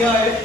Ready?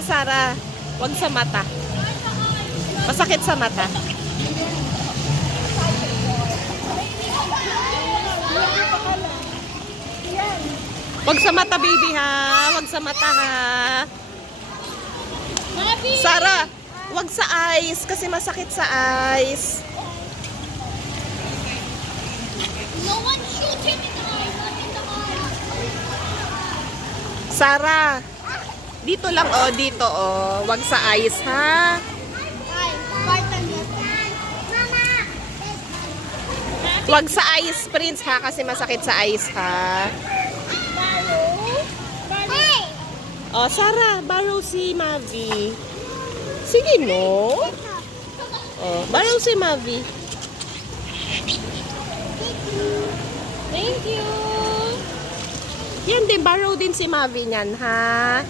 Sara, wag sa mata. Masakit sa mata. Wag sa mata, baby, ha? Wag sa mata, ha? Sara, wag sa eyes kasi masakit sa eyes. No one shoot him in the eye, not in the eye. Sara, dito lang, oh, dito, oh. Wag sa eyes, ha? Wag sa eyes, Prince, ha? Kasi masakit sa eyes, ha? Oh, Sara, borrow si Mavi. Sige, no? Oh, borrow si Mavi. Thank you. Yan din, borrow din si Mavi niyan, ha?